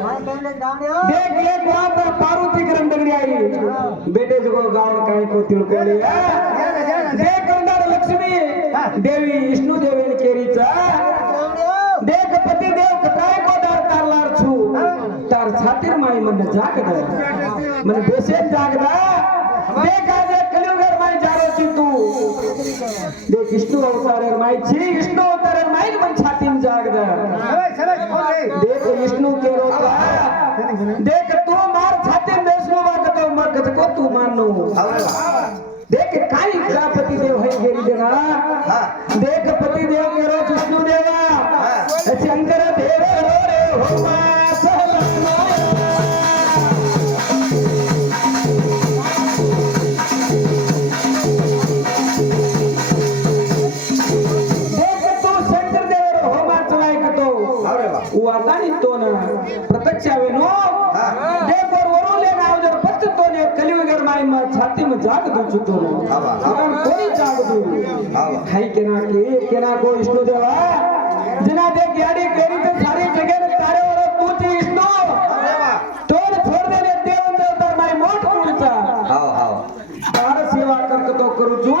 देख ले वहां पर पार्वती की रंडगड़ी आई बेटे जो गांव काय को तिळकोली देख अंदर लक्ष्मी देवी विष्णु देवी केरीचा देख पति देव काय को दार तारलार छु तार छातीर माई मन जागदा मन बेसेन जागदा देख आज कलियुगर माई जारो छि तू देख विष्णु अवतार माई छी विष्णु अवतार माई मन छातीम जागदा देख विष्णु के रोका देख तू मार छाती बेसनो वागतो मगज को तू मानो देख काई का पति देव है गेरी देना देख पति देव के रो विष्णु देवा शंकर देव रे हो मा प्रत्यक्षावेनो देवर वरुले नाव जर पत्तो ने कलियुगर माई में छाती में जाग दू चुतो आपण कोणी जाग दू हाय केना को विष्णु देवा जिना देख याडी केरी तो सारी जगह में तारे और तू थी विष्णु तोड़ छोड़ देने देवन देवता माई मोठ पुरचा तार सेवा करत तो करू जो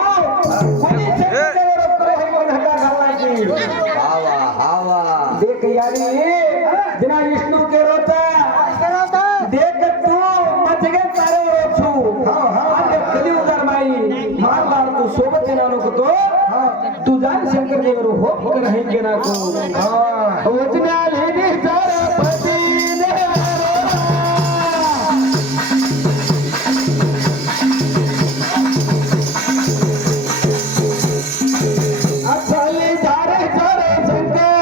कोणी देवर करे है मन हटा घालायची देख याडी बिना विष्णु के रोता देख तू मजगे तारे रोचू आगे कलियुगर माई मार बार तू सोबत देना को तो तू जान शंकर देवर हो कर है के ना को वचना लेनी सारा पति ने अच्छा ले सारे सारे शंकर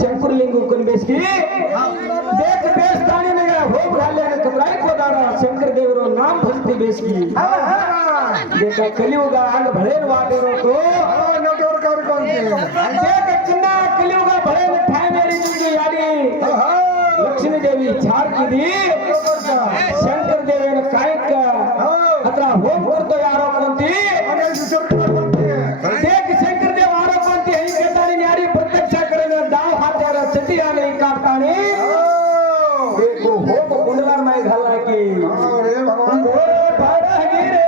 शंकर लिंगू कुन बेसकी देख बेस तानी ने हो घाले कमराई को दाड़ा शंकर देवरो नाम भक्ति बेसकी देखा कलियुग आंग भळे वाटे रो तो नटोर कर कौन के देख चिन्ना कलियुग भळे ने ठाय मेरी जिंदगी याडी लक्ष्मी देवी छाड़ की दी शंकर देवी ने काय का अतरा होम करतो यारो कोणती देख शंकर देव आरो कोणती हे केतानी न्यारी प्रत्यक्ष करने दाव हातार चटिया नहीं काटतानी देखो होम कुंडला में घाला की अरे भगवान ओरे पाड़ा गिरे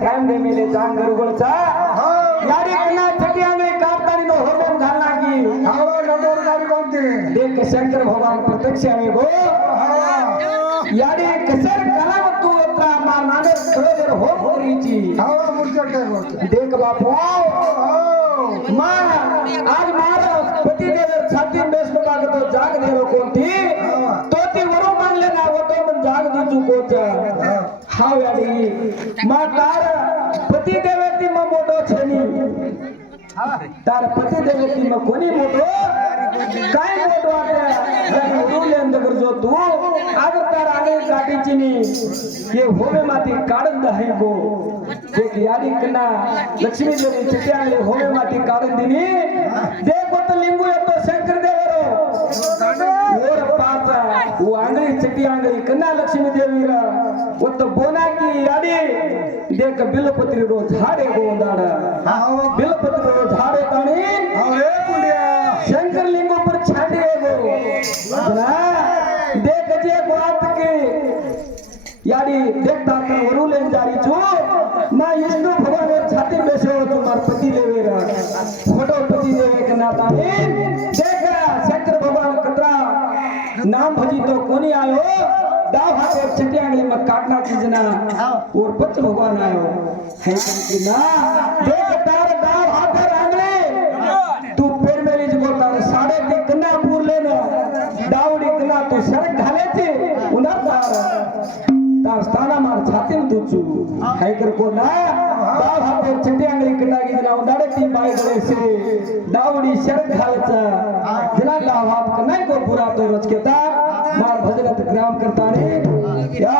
टाइम दे मिले जान गरुगलचा यारी कना छटिया में काटतानी नो होम घालना की हावा नटोर गाड़ी कोणती देख शंकर भगवान प्रत्यक्ष आहे गो यारी कसर कला तू उतरा मार नाने थोडे हो होरीची हावा मुर्चट देख बापू मां आज मार पति देवर छाती बेसलो लागतो जाग देरो कोणती तो ती वरू मानले ना होतो पण जाग दूचू कोच हाव याडी मा तार पति देवती म मोटो छनी तार पति देवती म कोणी मोटो काय मोटो आहे उडूले अंदर जो तू आगर तार आगे काटीची नी ये होवे माती काढंद आहे गो देख याडी कना लक्ष्मी देवी चिट्याले होवे माती काढून दिनी देख तो लिंगू येतो शंकर देवरो ओर पाचा आंगळी चटी आंगळी कन्या लक्ष्मी देवी ಒತ್ತ ಬೋನಾಕಿ ಯಾಡಿ ದೇಕ ಬಿಲ್ಲಪತ್ರಿ ರೋ ಝಾಡೆ ಗೋಂದಾಡ बिलपत्र रो झाड़े तानी अरे कुंडिया शंकर लिंग ऊपर छाटे गो ना देख जे बात के याडी देखता कर वरुलेन जारी छु मैं विष्णु भगवान और छाती बेसो तुम्हार पति लेवेगा फोटो पति लेवे के ना तानी देख शंकर भगवान कतरा नाम भजी तो कोनी आयो दाव हाथे छटे आंगली में काटना चीजना और पच भगवान आयो है कि ना देख तार दाव हाथे आंगली तू पेड़ में लीज बोलता साड़े दी कन्या पूर लेना दावड़ी कन्या तू सड़क घाले थे उन्हें तार स्थाना मार छाती में दूचू है कर को ना दाव हाथे छटे आंगली कटागी जना उन्हें ती बाई गले से दावड़ी सड़क घालचा जना दाव हाथ कन्या को पूरा तो रच के ता मार भजनत ग्राम करता रे या